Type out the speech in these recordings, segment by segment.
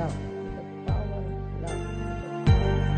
love, the power of love.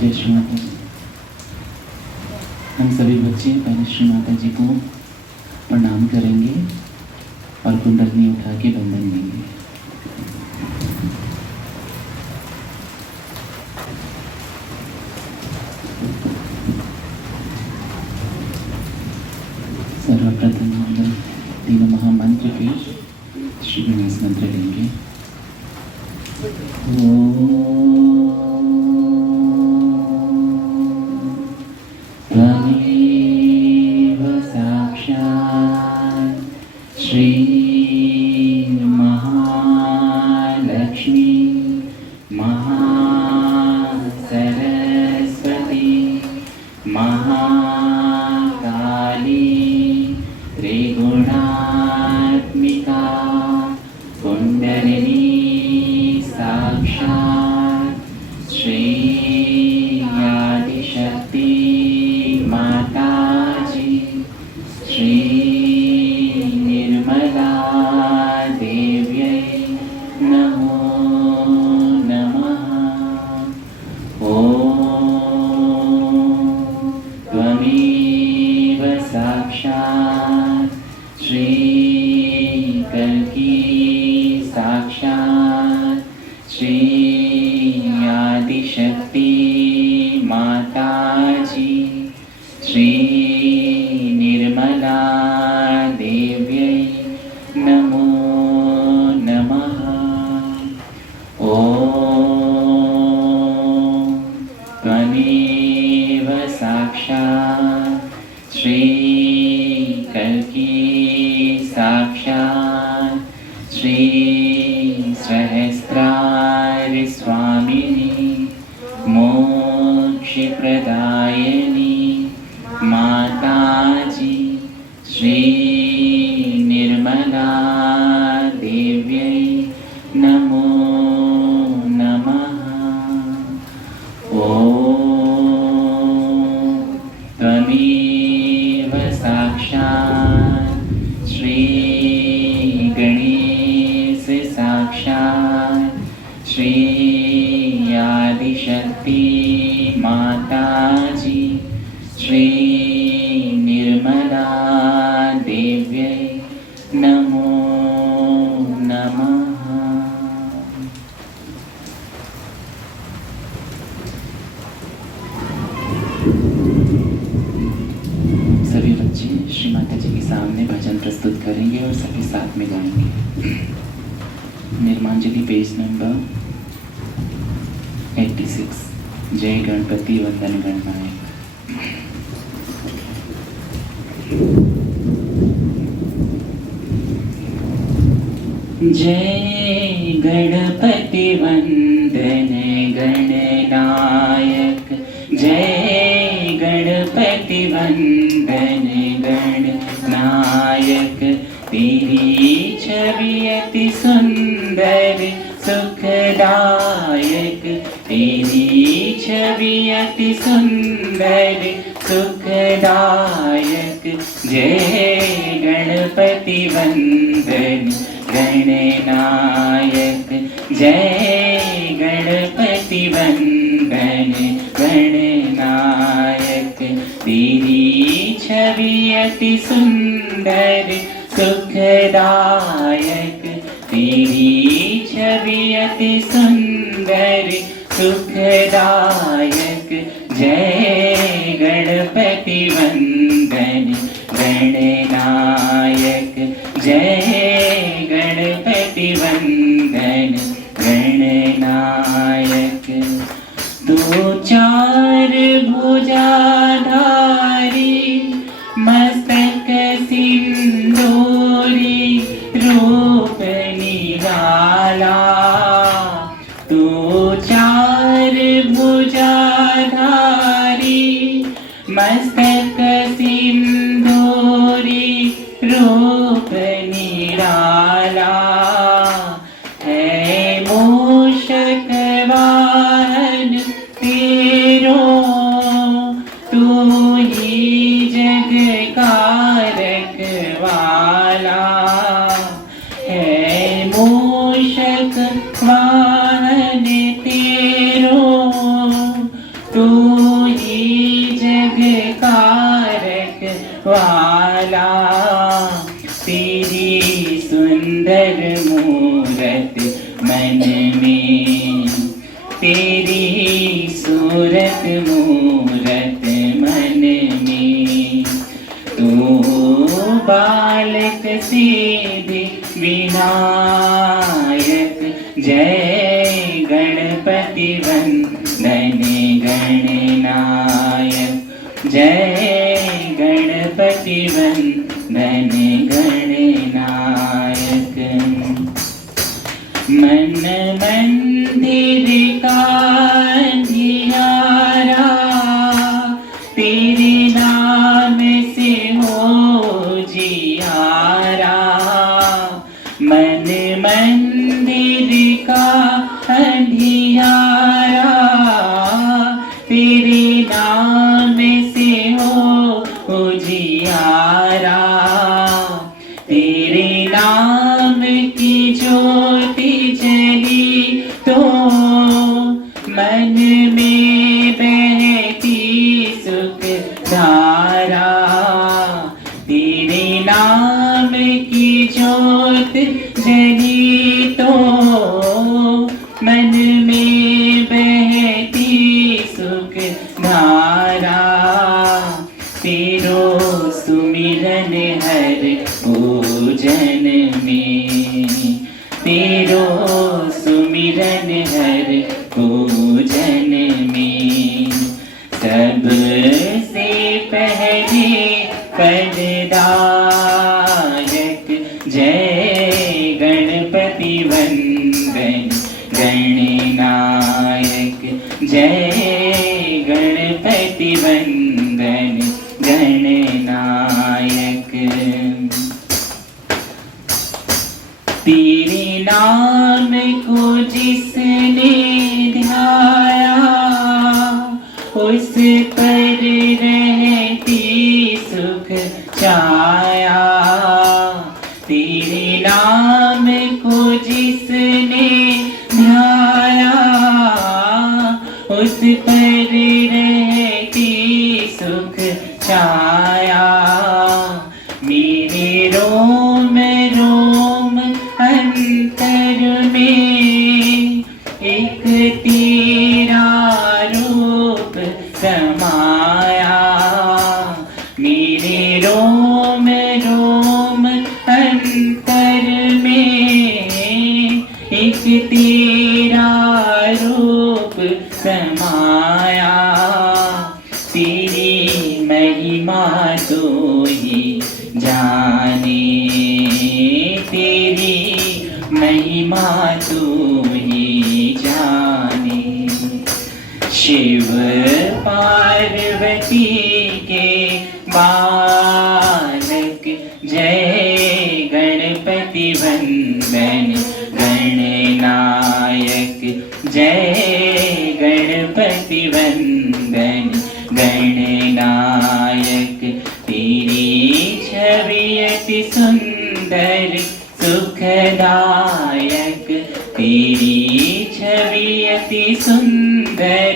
जय श्री माता जी। हम सभी बच्चे पहले श्री माता जी को प्रणाम करेंगे और कुंडलनी उठा के बंधन लेंगे। सर्वप्रथम हम तीनों महामंत्र के श्री गणेश मंत्र लेंगे। त्वमेव साक्षात् श्री महालक्ष्मी महासरस्वती महाकाली त्रिगुणात्मिका कुंडलिनी त्वमेव साक्षात् श्री कल्की साक्षात् श्री सहस्रार स्वामिनी मोक्ष प्रदायिनी माताजी श्री निर्मला देव्यै नमो नमः। ॐ त्वमेव साक्षात् श्री गणेश साक्षात् श्री आदिशक्ति माताजी श्री निर्मला देव्यै नमो नमः। सभी बच्चे श्री माता जी के सामने भजन प्रस्तुत करेंगे और सभी साथ में गाएंगे। निर्मांजलि पेज नंबर 86। जय गणपति वंदन गणनायक। जय गणपति वंदन गणनायक। जय गणपति वंदन गणनायक। तेरी छवि अति सुंदर सुखदायक। तेरी छवि अति सुंदर सुखदायक। जय गणपति वंदन गणनायक। जय गणपति वंदन गणनायक। तेरी छवि अति सुंदर सुखदायक। तेरी छवि अति सुंदर सुखदायक। जय गणपति वंदन गणनायक। जय गणपति वंदन गणनायक। दो चार भुजाधारी मस्तक सिंदूरी रूप निराला। दो चार भुजाधारी मस्तक सिंदूरी रूप निराला। है मूषक वाहन तेरो तू ही जग का रखवाला। है मूषक वाहन तेरो तू ही जग का रखवाला। तेरी सुंदर मूरत मन में। तेरी सूरत मूरत मन में। तू बालक सिद्धि विनायक। जय गणपति वंदन गणनायक। जय गणपति वंदन गणनायक। मन मंदिर का अंधियारा तेरे नाम से हो जियारा। मन मंदिर का अंधियारा तेरे नाम से हो जियारा। तेरे नाम की ज्योति जली तो मन में बहती सुख धारा। तेरे नाम की ज्योत जली तो मन में बहती सुख धारा। तेरो सुमिरन हर पूजन में। तेरो सुमिरन हर पूजन में। वंदन गणनायक। तेरे नाम को जिसने ध्याया उस पर रहती सुख छाया। तेरे नाम को जिसने ध्याया उस पर रहती सुख छाया। मेरे रोम रोम अंतर में एक तेरा रूप समाया। मेरे रोम रोम अंतर में एक तेरा रूप समाया। तेरी महिमा तो ही जाने, तेरी महिमा तू ही जाने। शिव पार्वती के बालक जय गणपति वंदन गणनायक। जय गणपति वंदन गणनायक। तेरी छवि अति सुंदर सुखदायक। तेरी छवि अति सुंदर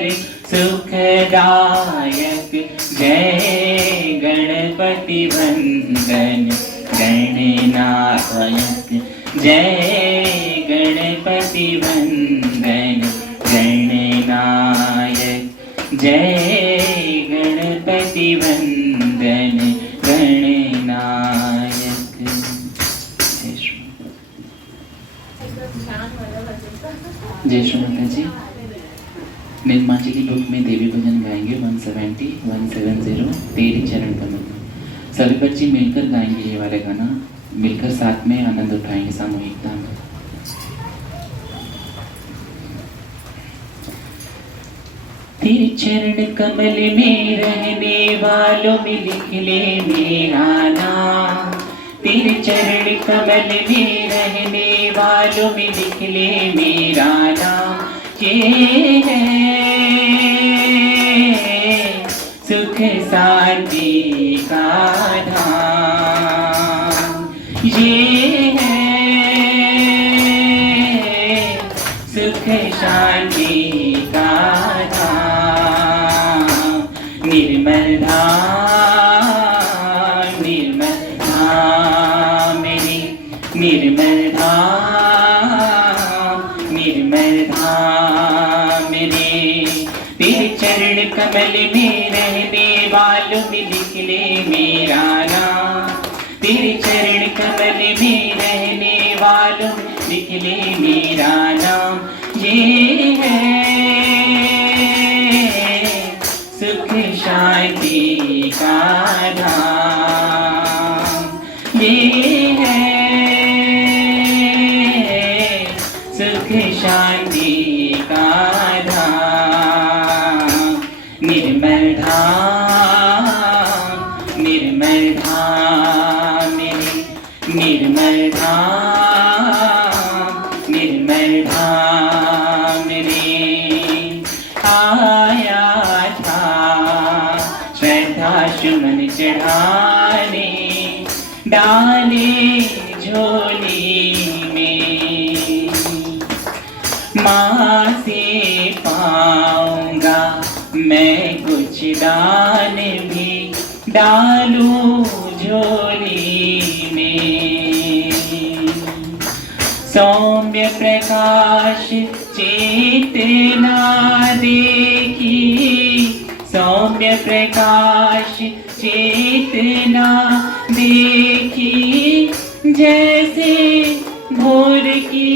सुखदायक। जय गणपति वंदन गणनायक। जय गणपति वंदन गणनायक। जय गणपति वंदन गणनायक। जय श्री माता जी। नीलमांजली बुक में देवी भजन गाएंगे 170 170 तेरी चरण कमल। सभी बच्चे मिलकर गाएंगे ये वाला गाना, मिलकर साथ में आनंद उठाएंगे सामूहिकता में। तेरे चरण कमल में रहने वालों में लिख ले मेरा नाम। तेरे चरण कमल में रहने वालों में लिख ले मेरा नाम। ये है सुख शांति का धाम। ये है सुख शांति का धाम। निर्मल धाम, निर्मल धाम मेरे, निर्मल धाम, निर्मल धाम मेरे। तेरे चरण कमल में रहने वालों में लिख ले मेरा नाम। तेरे चरण कमल में रहने वालों में लिख ले मेरा नाम। ये है सुख शांति का धाम। ये है सुख शांति का धाम। निर्मल धाम, निर्मल धाम मेरे, निर्मल धाम, निर्मल धाम मेरे। आया था श्रद्धा सुमन चढ़ाने, डाले झोली में। माँ से पाऊंगा मैं कुछ दान भी, डालूं झोली में। सौम्य प्रकाश चेतना देखी, सौम्य प्रकाश चेतना देखी। जैसे भोर की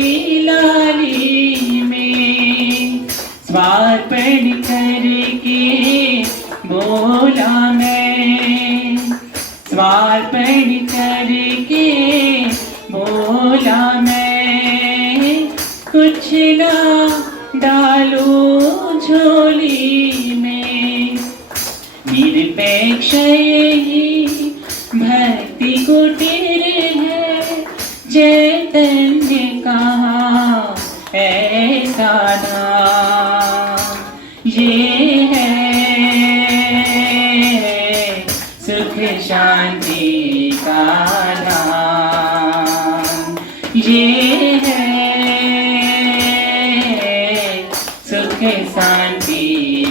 लाली में स्वार्पण करके बोला मैं, स्वार्पण करके बोला मैं। कुछ ना डालो झोली में, निरपेक्ष यही भक्ति कुटीर है, चैतन्य कहाँ ऐसा नाम। ये है सुख शांति का नाम, ये है सुख शांति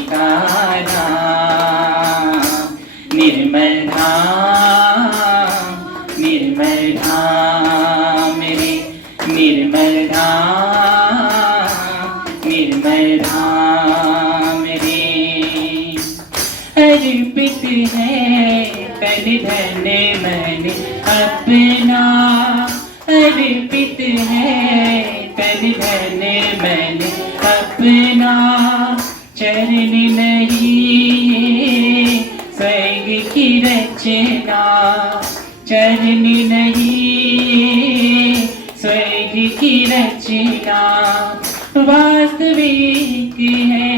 का नाम। निर्मल धाम, निर्मल धाम रे, निर्मल धाम, निर्मल धाम रे। अर्पित है तन धन मन अपना, अर्पित है तन धन मन अपना। चरण नहीं स्वर्ग की रचना, चरण नहीं स्वर्ग की रचना। वास्तविक है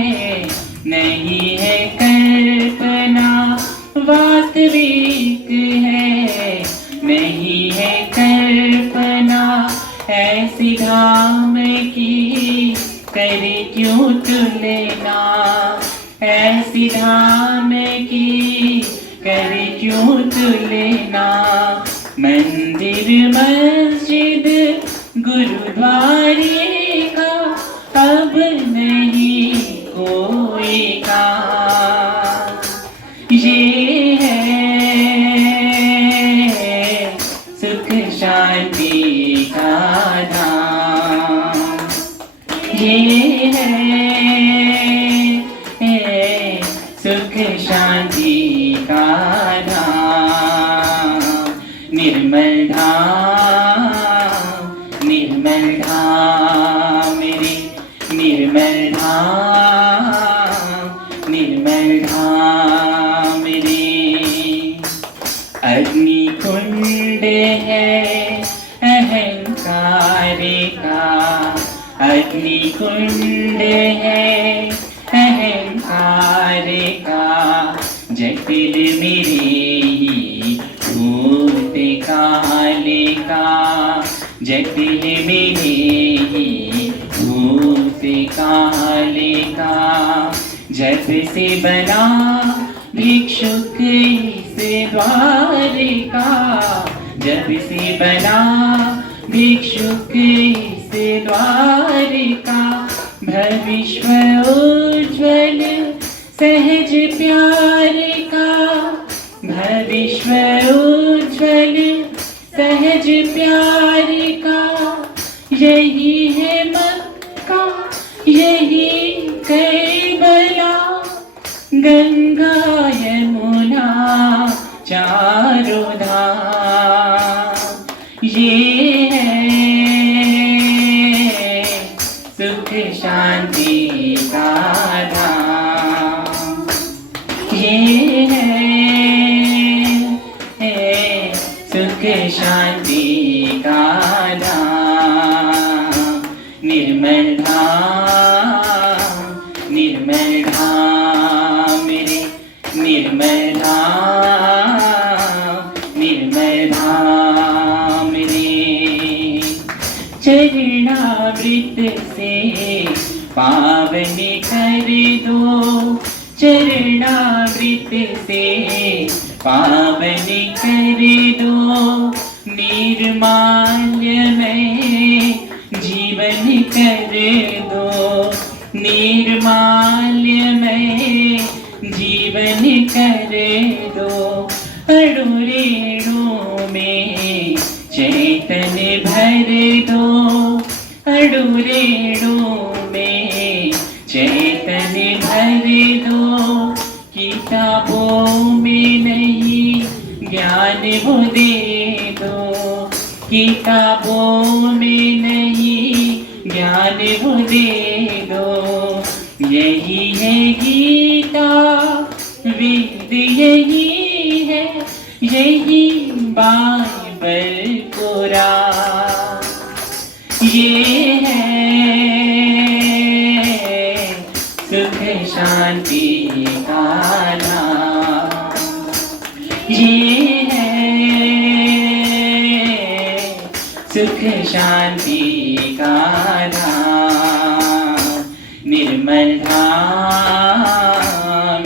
नहीं है कल्पना, वास्तविक है नहीं है कल्पना। ऐसी धाम की करे क्यों तुलना, ऐसी धाम की करे क्यों तुलना। मंदिर मस्जिद गुरुद्वारे का अब नहीं कोई का। ये है सुख शांति का धाम, ये है सुख शांति का धाम। निर्मल धाम, निर्मल धाम रे, निर्मल धाम, निर्मल धाम रे। अग्नि कुंड है अहंकार का, अग्नि कुंड है अहंकार का। जटिल मेरे ही भूत काले का, जटिल मेरे ही भूत काले का। जब से बना भिक्षुक इस द्वार का, जब से बना भिक्षुक इस द्वार का। भविष्य उज्ज्वल सहज प्यार का, भविष्य उज्ज्वल सहज प्यार का। यही है मक्का, यही करबला, गंगा यमुना चारों धाम। ये है सुख शांति का धाम, ये है सुख शांति का धाम। निर्मल धाम, निर्मल धाम रे, निर्मल धाम, निर्मल धाम रे। चरणामृत से पावन कर दो, चरणामृत से पावन कर दो। निर्माल्य में जीवन कर दो, निर्माल्य में जीवन कर दो। अड़ुरेणु में चैतन्य भर दो, अड़ुरेणु में चैतन्य भर दो। किताबों में नहीं ज्ञान वो दे दो, किताबों में नहीं ज्ञान वो दे दो। यही है गीता वेद, यही है यही बाइबल कुरान। ये है सुख शांति का नाम, ये है सुख शांति का धाम, निर्मल धाम,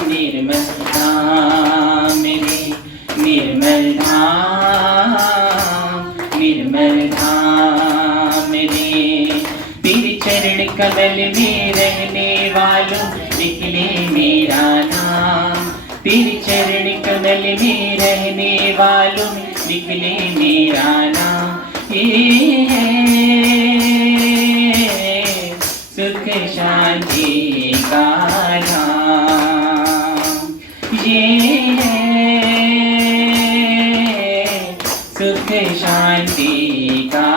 निर्मल धाम मेरे, निर्मल धाम, निर्मल धाम मेरे। तेरे चरण कमल में रहने वालों निकले मेरा नाम, तेरे चरण कमल में रहने वालों निकले मेरा नाम। ये है सुख शांति का धाम, ये है सुख शांति का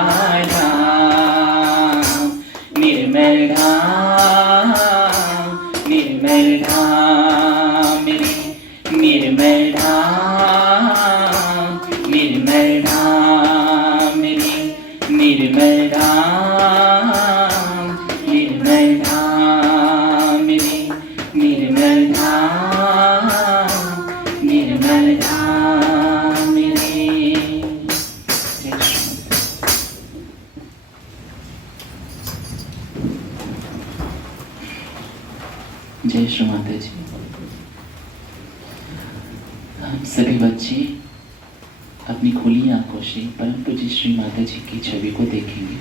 धाम, निर्मल धाम, निर्मल धाम मेरे, निर्मल धाम, निर्मल धाम मेरे, निर्मल धाम, निर्मल धाम मेरे, निर्मल धाम, निर्मल धाम मेरे। जय श्री माता जी। हम सभी बच्चे अपनी खुली आंखों से परम पूज्य श्री माता जी की छवि को देखेंगे।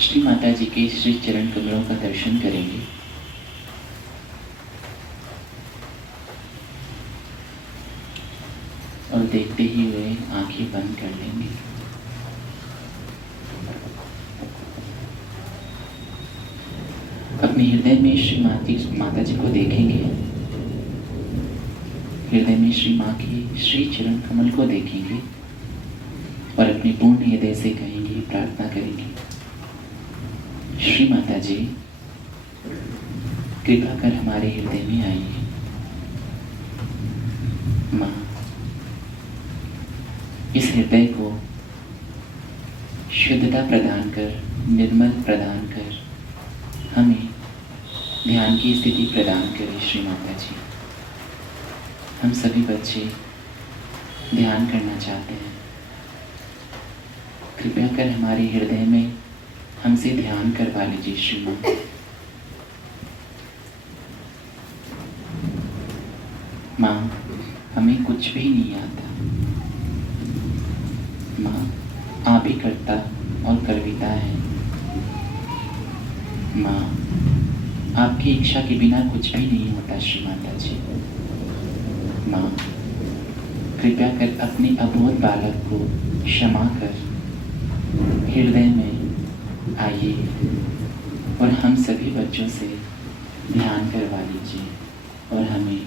श्री माता जी के श्री चरण कमलों का दर्शन करेंगे। और देखते ही हुए आंखें बंद कर लेंगे। अपने हृदय में श्री माता जी को देखेंगे। हृदय में श्री माँ की श्री चरण कमल को देखेंगे और अपने पूर्ण हृदय से कहेंगे, प्रार्थना करेंगे, श्री माता जी कृपा कर हमारे हृदय में आइए। माँ, इस हृदय को शुद्धता प्रदान कर, निर्मल प्रदान कर, हमें ध्यान की स्थिति प्रदान करें। श्री माता जी, हम सभी बच्चे ध्यान करना चाहते हैं। कृपया कर हमारे हृदय में हमसे ध्यान करवा लीजिए। श्री माँ, माँ हमें कुछ भी नहीं आता। माँ आप ही करता और करविता है। माँ आपकी इच्छा के बिना कुछ भी नहीं होता। श्री माता जी, माँ कृपया कर अपने अबोध बालक को क्षमा कर हृदय में आइए और हम सभी बच्चों से ध्यान करवा लीजिए और हमें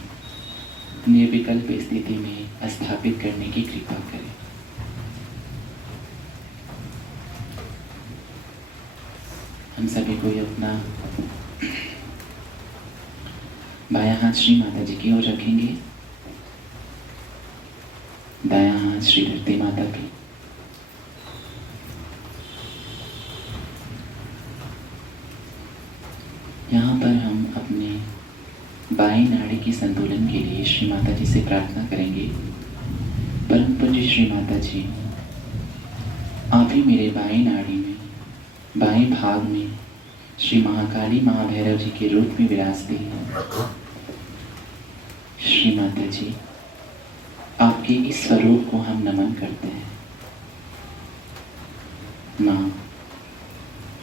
निर्विकल्प स्थिति में स्थापित करने की कृपा करें। हम सभी को ये अपना बायां हाथ श्री माता जी की ओर रखेंगे, दायां हाथ श्री धरती माता की। यहाँ पर हम अपने बाएं नाड़ी के संतुलन के लिए श्री माता जी से प्रार्थना करेंगे। परम पूज्य श्री माता जी, आप ही मेरे बाएं नाड़ी में, बाएं भाग में श्री महाकाली महाभैरव जी के रूप में विराजते हैं। श्री माता जी, आपके इस स्वरूप को हम नमन करते हैं। माँ,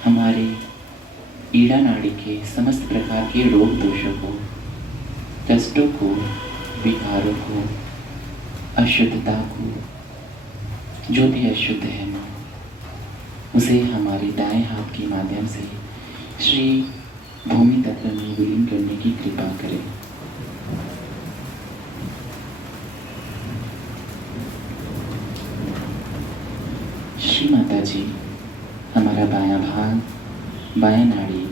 हमारे ईड़ा नाड़ी के समस्त प्रकार के रोग दोषों को, कष्टों को, विकारों को, अशुद्धता को, जो भी अशुद्ध है माँ, उसे हमारे दाएं हाथ के माध्यम से श्री भूमि तत्व में विलीन करने की कृपा करें। श्री माता जी, हमारा बायां भाग, बायां नाड़ी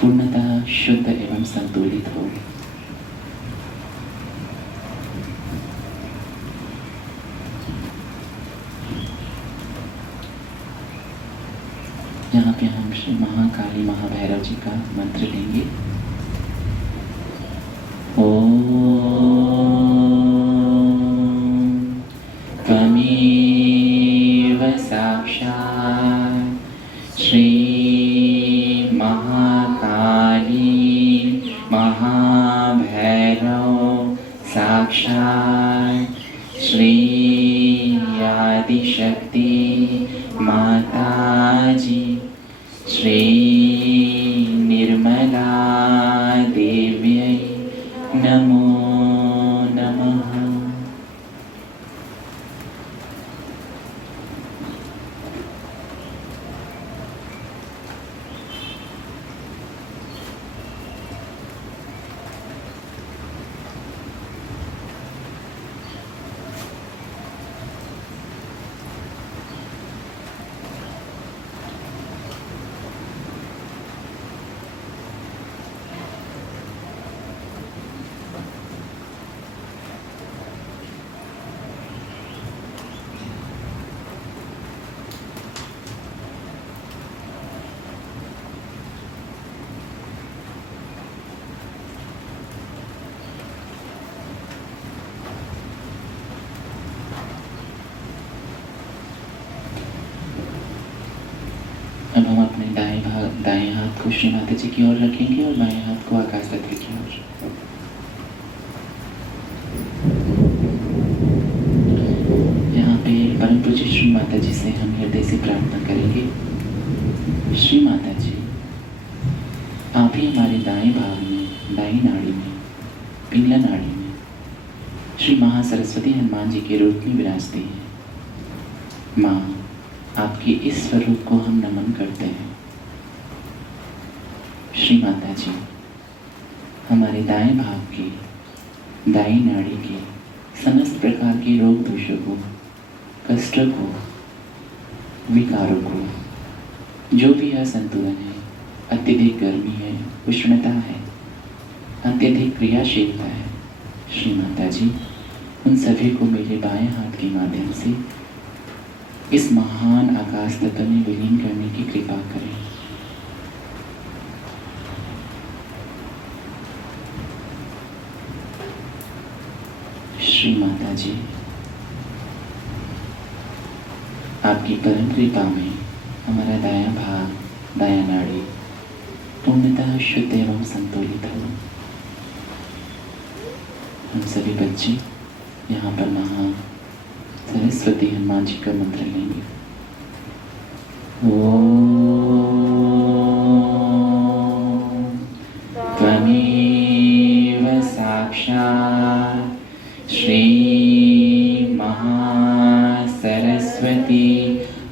पूर्णतः शुद्ध एवं संतुलित हो। यहाँ पे हम श्री महाकाली महाभैरव जी का मंत्र लेंगे। ओम त्वमेव साक्षात् श्री महाकाली महाभैरव साक्षात् श्री आदिशक्ति माताजी श्री निर्मला देव्यै नमो नमः। अब हम अपने दाएं हाथ को श्री माता जी की ओर रखेंगे और बाएं हाथ को आकाश तत्व की ओर। यहाँ पे परम पूज्य श्री माता जी से हम हृदय से प्रार्थना करेंगे। श्री माता जी, आप ही हमारे दाएं भाग में, दाएं नाड़ी में, पिंगला नाड़ी में श्री महासरस्वती हनुमान जी के रूप में विराजती हैं। माँ, आपके इस स्वरूप को हम नमन करते हैं। श्री माता जी, हमारे दाएं भाग की, दाएं नाड़ी के समस्त प्रकार के रोग दोषों को, कष्टों को, विकारों को, जो भी असंतुलन है, अत्यधिक गर्मी है, उष्णता है, अत्यधिक क्रियाशीलता है, श्री माता जी, उन सभी को मेरे बाएं हाथ के माध्यम से इस महान आकाश तत्व में विलीन करने की कृपा करें। श्री माता जी, आपकी परम कृपा में हमारा दायां भाग, दायां नाड़ी पूर्णतः शुद्ध एवं संतुलित हो। हम सभी बच्चे यहाँ पर महा सरस्वती हनुमान जी का मंत्र लेंगे। ओम त्वमेव साक्षात् श्री महासरस्वती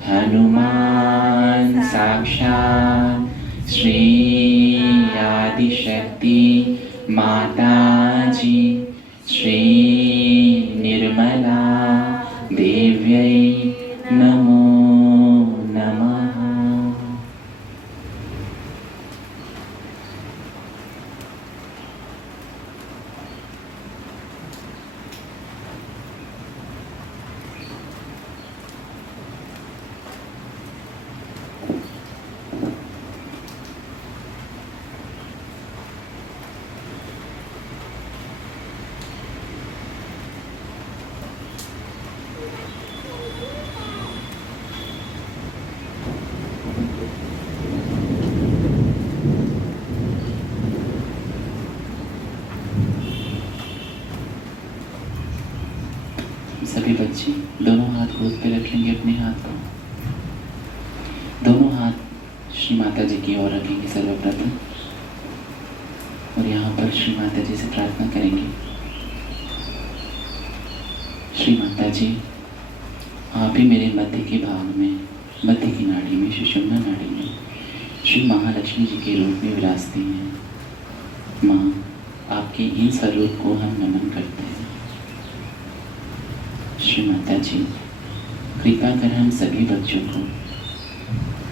हनुमान साक्षात् श्री आदिशक्ति माताजी श्री निर्मला देव्यै नमो नमः। सभी बच्चे दोनों हाथ गोद पे रखेंगे, अपने हाथ को दोनों हाथ श्री माता जी की ओर रखेंगे सर्वप्रथम, और यहाँ पर श्री माता जी से प्रार्थना करेंगे। श्री माता जी, आप ही मेरे मध्य के भाग में, मध्य की नाड़ी में, सुषुम्ना नाड़ी में श्री महालक्ष्मी जी के रूप में विराजती हैं। माँ, आपके इन स्वरूप को हम नमन करते हैं। श्री माता जी, कृपा कर हम सभी बच्चों को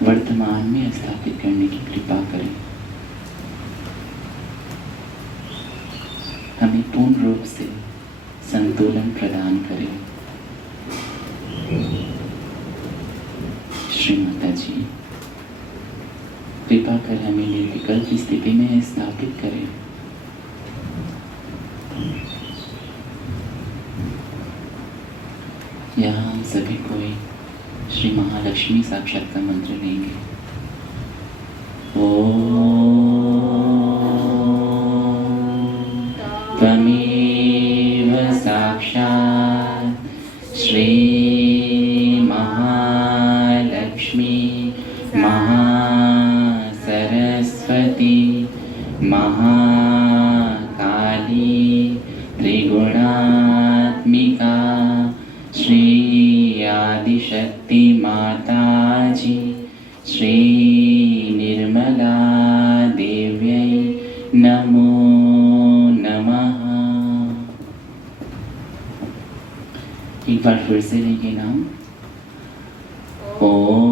वर्तमान में स्थापित करने की कृपा करें। हमें पूर्ण रूप से संतुलन प्रदान करें। श्री माता जी, कृपा कर हमें निर्विकल्प की स्थिति में स्थापित करें। यहाँ हम सभी कोई श्री महालक्ष्मी साक्षात का मंत्र लेंगे। त्वमेव साक्षात् श्री महालक्ष्मी महासरस्वती महाकाली त्रिगुणात्मिका श्री आदिशक्ति माताजी श्री निर्मला देव्यै नमो नमः। एक बार फिर से लेंगे नाम। ओम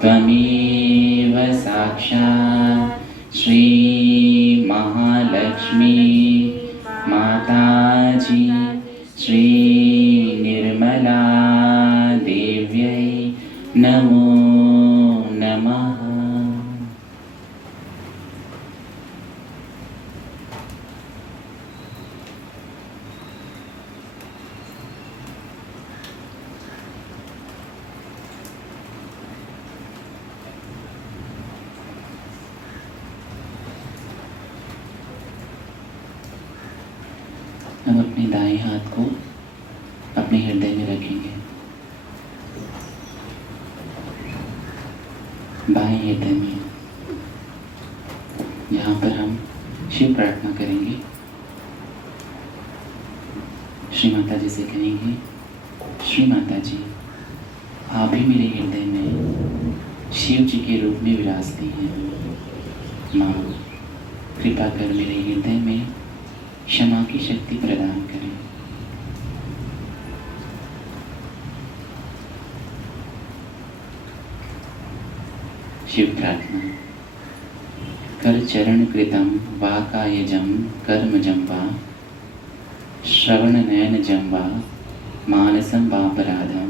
त्वमेव साक्षात् श्री महालक्ष्मी माताजी श्री निर्मला देव्यै नमो नमः। हम अपने दाएं हाथ को अपने हृदय में रखेंगे, बाएं हृदय में। यहाँ पर हम शिव प्रार्थना करेंगे। श्री माता जी से कहेंगे, श्री माता जी आप ही मेरे हृदय में शिव जी के रूप में विराजती हैं। माँ कृपा कर मेरे हृदय में क्षमा की शक्ति प्रदान करें। शिव प्रार्थना। कर चरण कृतम वा कायजम कर्मजं वा श्रवण नयन जं वा मानसं वापराधं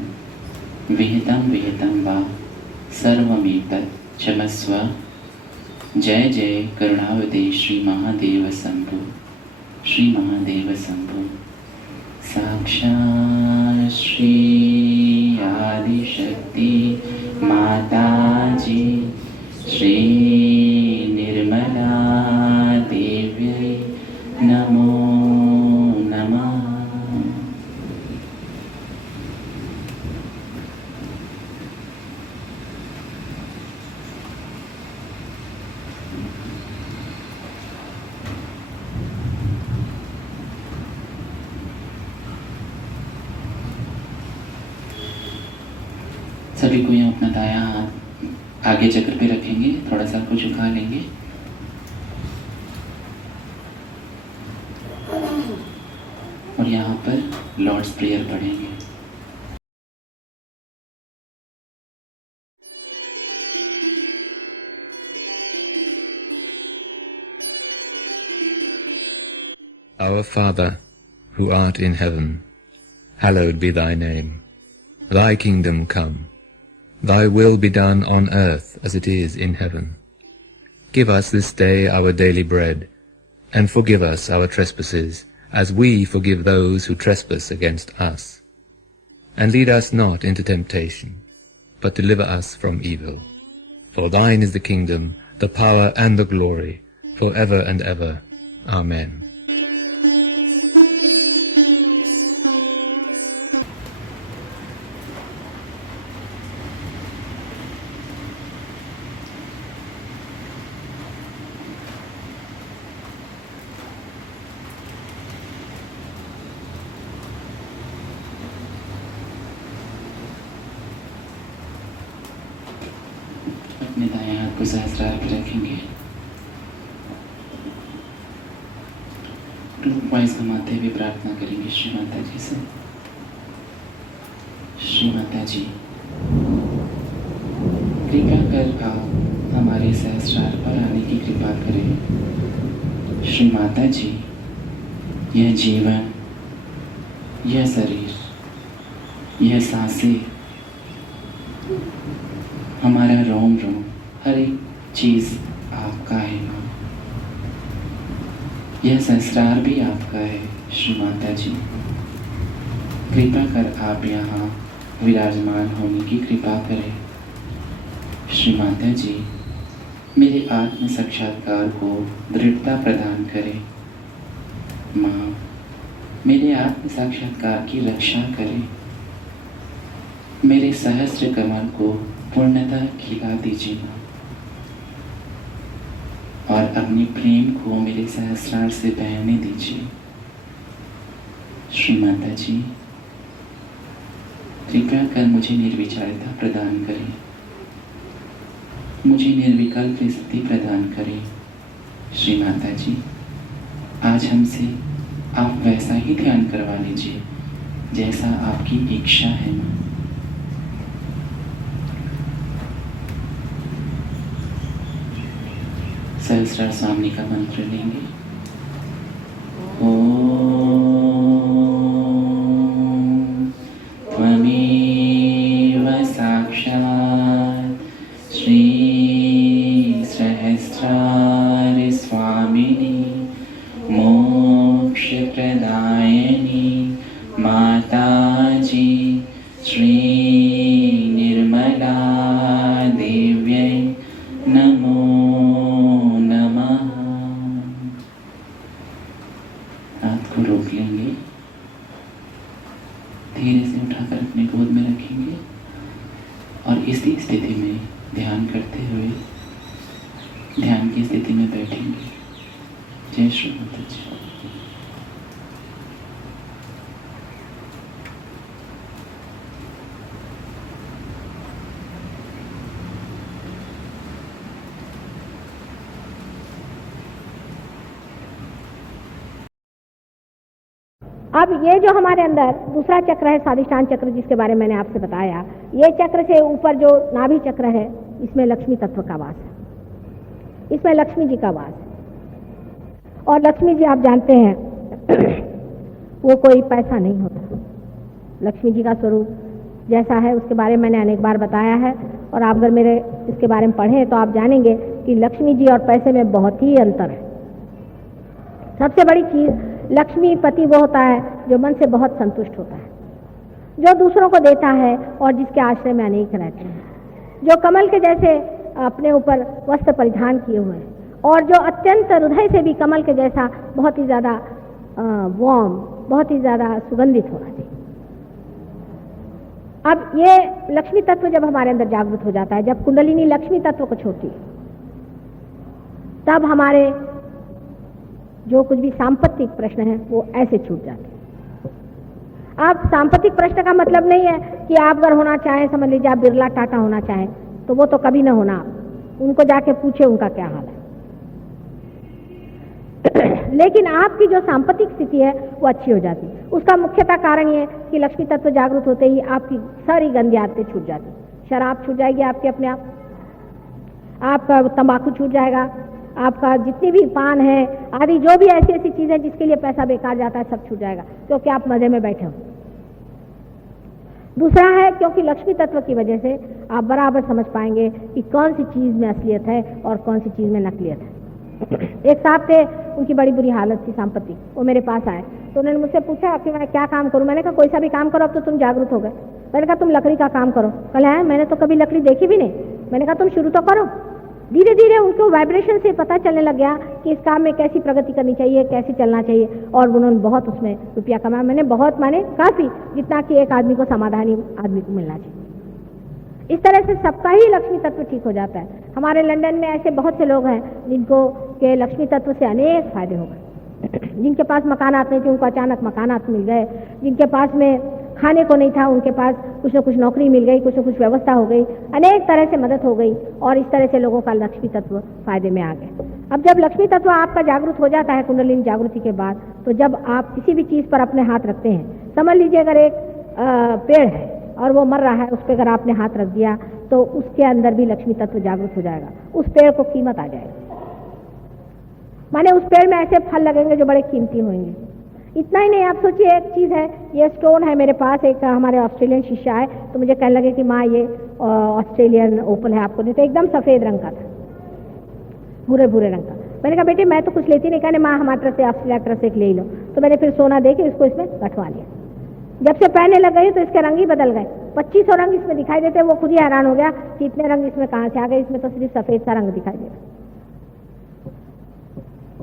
विहितं वा सर्वमेतत् क्षमस्व। जय जय करुणावते श्री महादेव शंभु। श्री महादेव शंभु। साक्षात् श्री आदिशक्ति माताजी श्री निर्मला देव्यै नमो नमः। सभी को यहाँ अपना दायां हाथ आगे चक्र पे रखेंगे, थोड़ा सा आपको झुका लेंगे और यहाँ पर लॉर्ड्स प्रेयर पढ़ेंगे। Our Father, who art in heaven, hallowed be thy name. Thy kingdom come. Thy will be done on earth as it is in heaven. Give us this day our daily bread, and forgive us our trespasses, as we forgive those who trespass against us. And lead us not into temptation, but deliver us from evil. For thine is the kingdom, the power and the glory, for ever and ever. Amen. अपने दाएं हाथ को सहस्रार पे रखेंगे। Clockwise घुमाते हुए प्रार्थना करेंगे श्री माता जी से। श्री माता जी कृपा कर आप हमारे सहस्रार पर आने की कृपा करें। श्री माता जी यह जीवन, यह शरीर, यह सांसें हमारा रोम रोम, हर एक चीज़ आपका है माँ। यह संस्कार भी आपका है श्री माता जी। कृपा कर आप यहाँ विराजमान होने की कृपा करें श्री माता जी। मेरे आत्म साक्षात्कार को दृढ़ता प्रदान करें माँ। मेरे आत्म साक्षात्कार की रक्षा करें। मेरे सहस्त्र कमल को पूर्णतः खिला दीजिए माँ, और अपने प्रेम को मेरे सहस्रार से बहने दीजिए श्री माता जी। कृपया कर मुझे निर्विचारिता प्रदान करें, मुझे निर्विकल्प स्थिति प्रदान करें श्री माता जी। आज हमसे आप वैसा ही ध्यान करवा लीजिए जैसा आपकी इच्छा है माँ। सहस्रार स्वामी का मंत्र लेंगे। ओम त्वमेव साक्षात् श्री सहस्रार स्वामिनी मोक्ष प्रदायिनी माताजी श्री निर्मला देव्यै नमो नमः। हाथ को रोक लेंगे, धीरे से उठाकर अपने गोद में रखेंगे और इसी स्थिति में ध्यान करते हुए ध्यान की स्थिति में बैठेंगे। जय श्री माता जी। अब ये जो हमारे अंदर दूसरा चक्र है स्वादिष्ठान चक्र, जिसके बारे में मैंने आपसे बताया, ये चक्र से ऊपर जो नाभि चक्र है, इसमें लक्ष्मी तत्व का वास है, इसमें लक्ष्मी जी का वास है। और लक्ष्मी जी आप जानते हैं वो कोई पैसा नहीं होता। लक्ष्मी जी का स्वरूप जैसा है उसके बारे में मैंने अनेक बार बताया है, और आप अगर मेरे इसके बारे में पढ़ें तो आप जानेंगे कि लक्ष्मी जी और पैसे में बहुत ही अंतर है। सबसे बड़ी चीज़, लक्ष्मी पति वो होता है जो मन से बहुत संतुष्ट होता है, जो दूसरों को देता है और जिसके आश्रय में अनेक रहते हैं, जो कमल के जैसे अपने ऊपर वस्त्र परिधान किए हुए हैं, और जो अत्यंत हृदय से भी कमल के जैसा बहुत ही ज़्यादा वार्म, बहुत ही ज़्यादा सुगंधित होना चाहिए। अब ये लक्ष्मी तत्व जब हमारे अंदर जागृत हो जाता है, जब कुंडलिनी लक्ष्मी तत्व को छोड़ती है, तब हमारे जो कुछ भी सांपत्तिक प्रश्न है वो ऐसे छूट जाते हैं। अब सांपत्तिक प्रश्न का मतलब नहीं है कि आप अगर होना चाहें, समझ लीजिए आप बिरला टाटा होना चाहें, तो वो तो कभी ना होना। आप उनको जाके पूछे उनका क्या हाल है। लेकिन आपकी जो सांपत्तिक स्थिति है वो अच्छी हो जाती है। उसका मुख्यतः कारण ये है कि लक्ष्मी तत्व जागृत होते ही आपकी सारी गंदी आदतें छूट जाती। शराब छूट जाएगी आपके अपने आप, आपका तंबाकू छूट जाएगा, आपका जितनी भी पान है आदि जो भी ऐसी ऐसी चीज़ें जिसके लिए पैसा बेकार जाता है सब छूट जाएगा, क्योंकि आप मजे में बैठे हो। दूसरा है क्योंकि लक्ष्मी तत्व की वजह से आप बराबर समझ पाएंगे कि कौन सी चीज़ में असलियत है और कौन सी चीज़ में नकलियत है। एक साहब थे, उनकी बड़ी बुरी हालत थी संपत्ति, वो मेरे पास आए तो उन्होंने मुझसे पूछा कि मैं क्या काम करूं। मैंने कहा कोई सा भी काम करो, अब तो तुम जागरूक हो गए। मैंने कहा तुम लकड़ी का काम करो। कल है मैंने तो कभी लकड़ी देखी भी नहीं। मैंने कहा तुम शुरू तो करो। धीरे धीरे उनको वाइब्रेशन से पता चलने लग गया कि इस काम में कैसी प्रगति करनी चाहिए, कैसे चलना चाहिए, और उन्होंने बहुत उसमें रुपया कमाया। मैंने बहुत माने काफ़ी, जितना कि एक आदमी को समाधानी आदमी को मिलना चाहिए। इस तरह से सबका ही लक्ष्मी तत्व ठीक हो जाता है। हमारे लंदन में ऐसे बहुत से लोग हैं जिनको के लक्ष्मी तत्व से अनेक फायदे हो गए। जिनके पास मकानात नहीं थे उनको अचानक मकानात मिल गए, जिनके पास में खाने को नहीं था उनके पास कुछ न कुछ नौकरी मिल गई, कुछ न कुछ व्यवस्था हो गई, अनेक तरह से मदद हो गई, और इस तरह से लोगों का लक्ष्मी तत्व फायदे में आ गए। अब जब लक्ष्मी तत्व आपका जागृत हो जाता है कुंडलिनी जागृति के बाद, तो जब आप किसी भी चीज़ पर अपने हाथ रखते हैं, समझ लीजिए अगर एक पेड़ है और वो मर रहा है, उस पर अगर आपने हाथ रख दिया तो उसके अंदर भी लक्ष्मी तत्व जागृत हो जाएगा, उस पेड़ को कीमत आ जाएगी। माने उस पेड़ में ऐसे फल लगेंगे जो बड़े कीमती होंगे। इतना ही नहीं, आप सोचिए एक चीज़ है, ये स्टोन है मेरे पास, एक हमारे ऑस्ट्रेलियन शिष्य आए तो मुझे कहने लगे कि माँ ये ऑस्ट्रेलियन ओपल है आपको नहीं, तो एकदम सफ़ेद रंग का था, भूरे भूरे रंग का। मैंने कहा बेटे मैं तो कुछ लेती नहीं, कहने माँ हमारी तरफ से ऑस्ट्रेलिया की तरफ से एक ले लो। तो मैंने फिर सोना दे के इसको इसमें गठवा लिया। जब से पहनने लग गई तो इसके रंग ही बदल गए, 2500 रंग इसमें दिखाई देते। वो खुद ही हैरान हो गया कि इतने रंग इसमें कहाँ से आ गए, इसमें तो सिर्फ सफ़ेद सा रंग दिखाई दे रहा।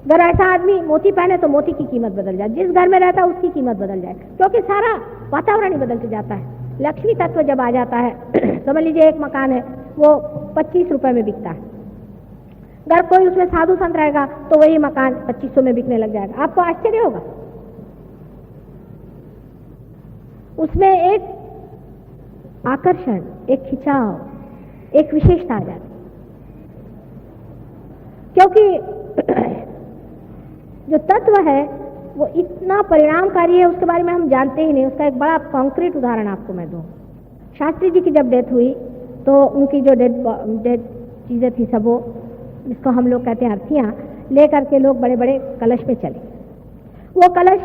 अगर ऐसा आदमी मोती पहने तो मोती की कीमत बदल जाए, जिस घर में रहता है उसकी कीमत बदल जाए, क्योंकि सारा वातावरण ही बदलते जाता है। लक्ष्मी तत्व जब आ जाता है, समझ लीजिए एक मकान है वो 25 रुपए में बिकता है, अगर कोई उसमें साधु संत रहेगा तो वही मकान 2500 में बिकने लग जाएगा। आपको आश्चर्य होगा, उसमें एक आकर्षण, एक खिंचाव, एक विशेषता आ जाती, क्योंकि जो तत्व है वो इतना परिणामकारी है, उसके बारे में हम जानते ही नहीं। उसका एक बड़ा कॉन्क्रीट उदाहरण आपको मैं दूं। शास्त्री जी की जब डेथ हुई तो उनकी जो डेड चीज़ें थी सब, वो जिसको हम लोग कहते हैं अर्थियाँ, ले करके लोग बड़े बड़े कलश में चले। वो कलश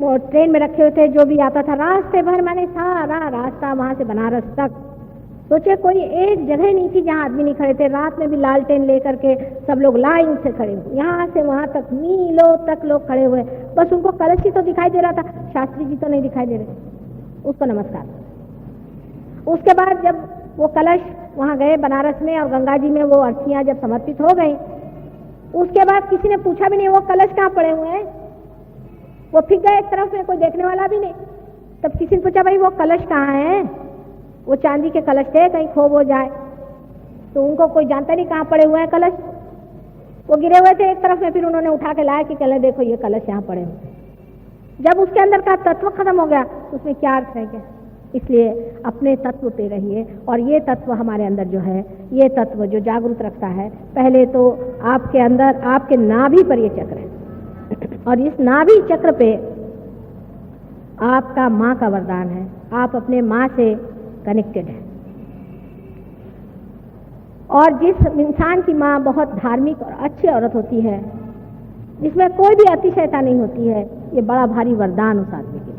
वो ट्रेन में रखे हुए थे, जो भी आता था रास्ते भर, मैंने सारा रास्ता वहाँ से बनारस तक, सोचे कोई एक जगह नहीं थी जहाँ आदमी नहीं खड़े थे। रात में भी लालटेन लेकर के सब लोग लाइन से खड़े हुए, यहाँ से वहाँ तक मीलों तक लोग खड़े हुए, बस उनको कलश ही तो दिखाई दे रहा था, शास्त्री जी तो नहीं दिखाई दे रहे। उसको नमस्कार। उसके बाद जब वो कलश वहाँ गए बनारस में और गंगा जी में वो अर्थियाँ जब समर्पित हो गई, उसके बाद किसी ने पूछा भी नहीं वो कलश कहाँ पड़े हुए हैं, वो फिर गए एक तरफ में, कोई देखने वाला भी नहीं। तब किसी ने पूछा भाई वो कलश कहाँ है, वो चांदी के कलश थे, कहीं खो हो जाए, तो उनको कोई जानता नहीं कहाँ पड़े हुए हैं कलश, वो गिरे हुए थे एक तरफ में। फिर उन्होंने उठा के लाया कि चले देखो ये कलश यहाँ पड़े हुए। जब उसके अंदर का तत्व खत्म हो गया तो उसमें क्या अर्थ है क्या? इसलिए अपने तत्व पे रहिए। और ये तत्व हमारे अंदर जो है, ये तत्व जो जागरूक रखता है, पहले तो आपके अंदर आपके नाभि पर ये चक्र है, और इस नाभि चक्र पे आपका माँ का वरदान है, आप अपने माँ से कनेक्टेड है। और जिस इंसान की माँ बहुत धार्मिक और अच्छी औरत होती है, जिसमें कोई भी अतिशयता नहीं होती है, ये बड़ा भारी वरदान उस आदमी के लिए।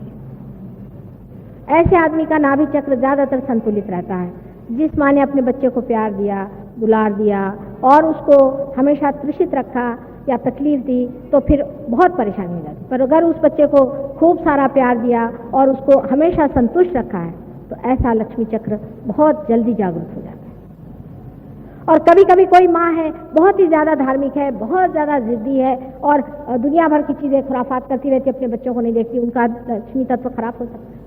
ऐसे आदमी का नाभि चक्र ज्यादातर संतुलित रहता है। जिस माँ ने अपने बच्चे को प्यार दिया, दुलार दिया और उसको हमेशा तृषित रखा या तकलीफ दी, तो फिर बहुत परेशानी हो जाती। पर अगर उस बच्चे को खूब सारा प्यार दिया और उसको हमेशा संतुष्ट रखा है, तो ऐसा लक्ष्मी चक्र बहुत जल्दी जागरूक हो जाता है। और कभी कभी कोई माँ है बहुत ही ज़्यादा धार्मिक है, बहुत ज़्यादा जिद्दी है और दुनिया भर की चीज़ें खुराफात करती रहती, अपने बच्चों को नहीं देखती, उनका लक्ष्मी तत्व खराब हो सकता है।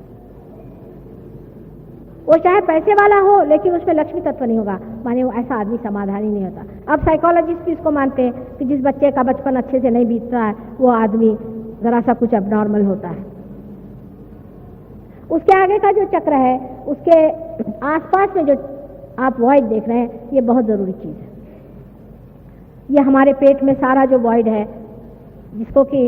वो चाहे पैसे वाला हो लेकिन उसमें लक्ष्मी तत्व नहीं होगा, माने वो ऐसा आदमी समाधान ही नहीं होता। अब साइकोलॉजिस्ट भी इसको मानते हैं कि जिस बच्चे का बचपन अच्छे से नहीं बीतता है, वो आदमी ज़रा सा कुछ अबनॉर्मल होता है। उसके आगे का जो चक्र है, उसके आसपास में जो आप वॉइड देख रहे हैं, ये बहुत ज़रूरी चीज़ है। ये हमारे पेट में सारा जो वॉइड है, जिसको कि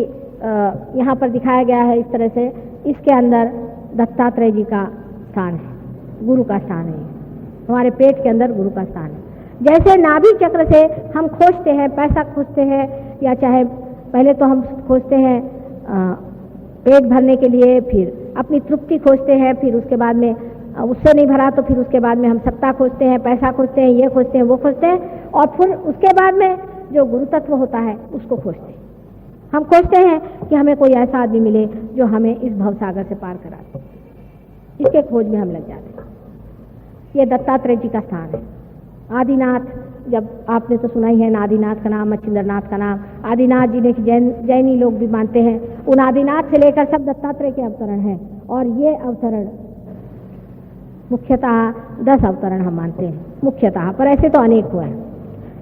यहाँ पर दिखाया गया है इस तरह से, इसके अंदर दत्तात्रेय जी का स्थान है, गुरु का स्थान है। हमारे पेट के अंदर गुरु का स्थान है। जैसे नाभि चक्र से हम खोजते हैं, पैसा खोजते हैं, या चाहे पहले तो हम खोजते हैं पेट भरने के लिए, फिर अपनी तृप्ति खोजते हैं, फिर उसके बाद में उससे नहीं भरा तो फिर उसके बाद में हम सत्ता खोजते हैं, पैसा खोजते हैं, ये खोजते हैं, वो खोजते हैं, और फिर उसके बाद में जो गुरु तत्व होता है उसको खोजते हैं। हम खोजते हैं कि हमें कोई ऐसा आदमी मिले जो हमें इस भवसागर से पार करा दे, इसके खोज में हम लग जाते हैं। ये दत्तात्रेय जी का स्थान है। आदिनाथ, जब आपने तो सुना ही है ना, आदिनाथ का नाम, मच्छिंद्रनाथ का नाम, आदिनाथ जी ने जैनी लोग भी मानते हैं। उन आदिनाथ से लेकर सब दत्तात्रेय के अवतरण हैं, और ये अवतरण मुख्यतः 10 अवतरण हम मानते हैं मुख्यतः, पर ऐसे तो अनेक हुए हैं।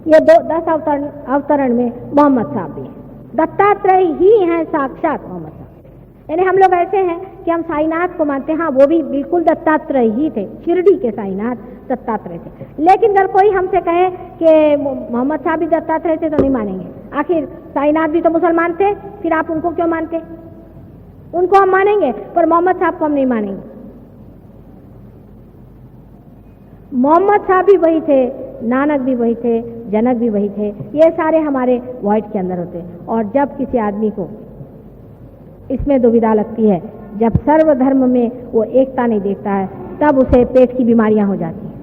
ये 10 अवतरण में मोहम्मद साहब भी हैं। दत्तात्रेय ही हैं साक्षात मोहम्मद साहब। यानी हम लोग ऐसे हैं कि हम साईनाथ को मानते हैं, हाँ वो भी बिल्कुल दत्तात्रेय ही थे, शिरडी के साईनाथ दत्तात्रेय थे। लेकिन अगर कोई हमसे कहे कि मोहम्मद साहब भी दत्तात्रेय थे तो नहीं मानेंगे। आखिर साईनाथ भी तो मुसलमान थे, फिर आप उनको क्यों मानते? उनको हम मानेंगे पर मोहम्मद साहब को हम नहीं मानेंगे। मोहम्मद साहब भी वही थे, नानक भी वही थे, जनक भी वही थे, ये सारे हमारे वॉइड के अंदर होते। और जब किसी आदमी को इसमें दुविधा लगती है। जब सर्वधर्म में वो एकता नहीं देखता है तब उसे पेट की बीमारियां हो जाती हैं।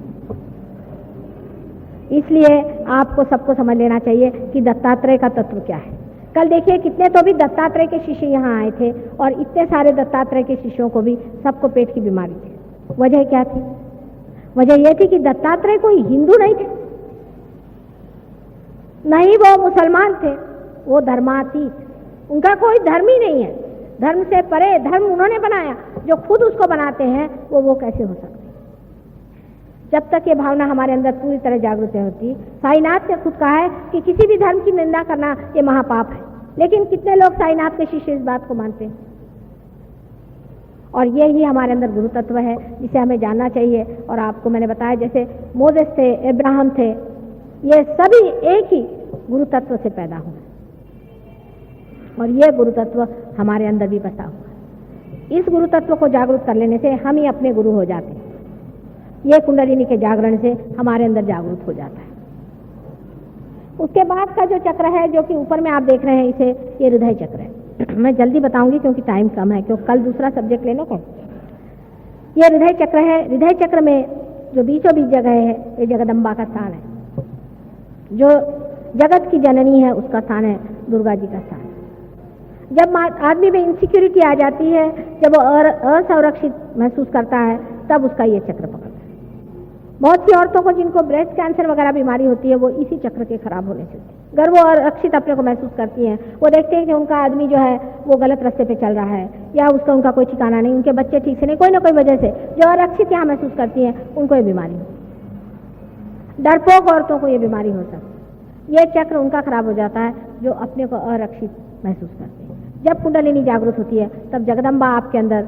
इसलिए आपको सबको समझ लेना चाहिए कि दत्तात्रेय का तत्व क्या है। कल देखिए कितने तो भी दत्तात्रेय के शिष्य यहाँ आए थे और इतने सारे दत्तात्रेय के शिष्यों को भी सबको पेट की बीमारी थी। वजह क्या थी? वजह यह थी कि दत्तात्रेय कोई हिंदू नहीं थे, नहीं वो मुसलमान थे, वो धर्मातीत, उनका कोई धर्म ही नहीं है, धर्म से परे धर्म उन्होंने बनाया। जो खुद उसको बनाते हैं वो कैसे हो सकते? जब तक ये भावना हमारे अंदर पूरी तरह जागृत नहीं होती। साईनाथ ने खुद कहा है कि किसी भी धर्म की निंदा करना ये महापाप है, लेकिन कितने लोग साईनाथ के शिष्य इस बात को मानते हैं। और ये ही हमारे अंदर गुरु तत्व है जिसे हमें जानना चाहिए। और आपको मैंने बताया जैसे मोसेस थे, अब्राहम थे, ये सभी एक ही गुरु तत्व से पैदा हुए और ये गुरु तत्व हमारे अंदर भी बसा हुआ है। इस गुरु तत्व को जागरूक कर लेने से हम ही अपने गुरु हो जाते हैं। ये कुंडलिनी के जागरण से हमारे अंदर जागरूक हो जाता है। उसके बाद का जो चक्र है जो कि ऊपर में आप देख रहे हैं इसे, ये हृदय चक्र है। मैं जल्दी बताऊंगी क्योंकि टाइम कम है, क्योंकि कल दूसरा सब्जेक्ट लेने को। ये हृदय चक्र है। हृदय चक्र में जो बीचों बीच जगह है ये जगदम्बा का स्थान है। जो जगत की जननी है उसका स्थान है, दुर्गा जी का स्थान है। जब आदमी में इनसिक्योरिटी आ जाती है, जब वो असुरक्षित महसूस करता है, तब उसका ये चक्र पकड़ता है। बहुत सी औरतों को जिनको ब्रेस्ट कैंसर वगैरह बीमारी होती है वो इसी चक्र के खराब होने से, अगर वो अरक्षित अपने को महसूस करती हैं, वो देखते हैं कि उनका आदमी जो है वो गलत रास्ते पे चल रहा है या उनका कोई ठिकाना नहीं, उनके बच्चे ठीक से नहीं, कोई ना कोई वजह से जो अरक्षित यहाँ महसूस करती हैं उनको ये बीमारी हो। डरपोक औरतों को ये बीमारी हो सकती है। ये चक्र उनका खराब हो जाता है जो अपने को अरक्षित महसूस करते हैं। जब कुंडलिनी जागृत होती है तब जगदम्बा आपके अंदर